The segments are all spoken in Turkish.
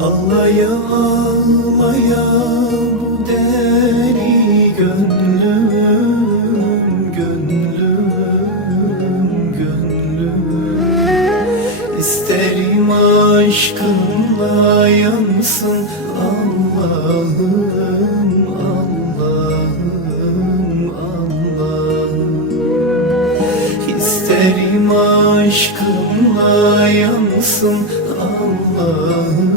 Ağlaya ağlaya bu deli gönlüm Gönlüm, gönlüm. İsterim aşkınla yansın Allah'ım, Allah'ım, Allah'ım. İsterim aşkınla yansın Allah'ım,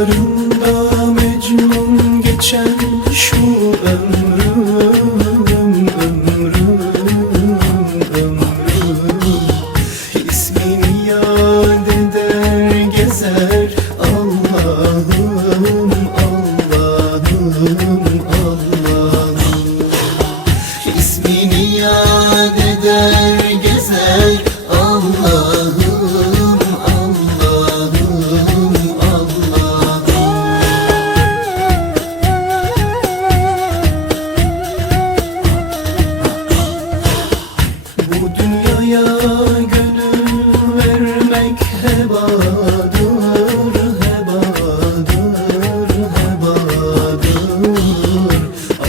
ഒരു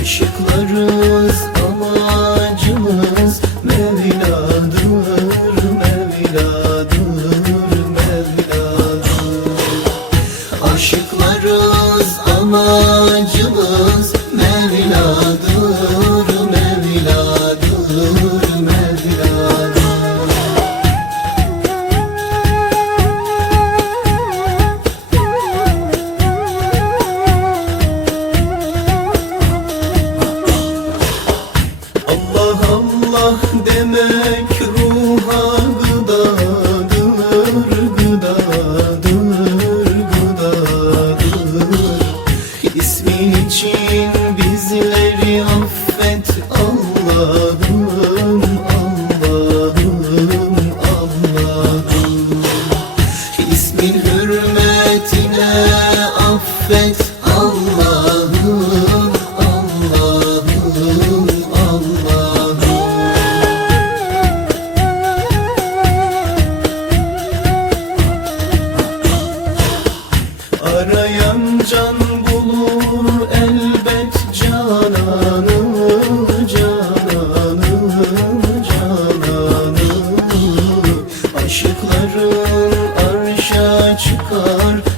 Aşıklarız amacımız Mevladır, Mevladır, Mevladır Aşıklarız amacımız Demek ruha gıdadır, gıdadır, gıdadır İsmin için bizleri affet Allah'ım, Allah'ım, Allah'ım İsmin hürmetine affet arşa çıkar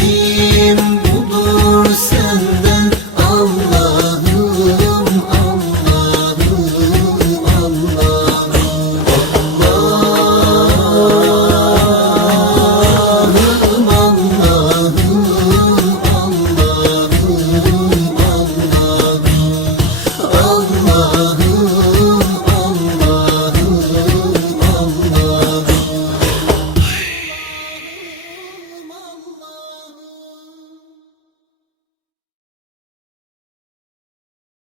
You.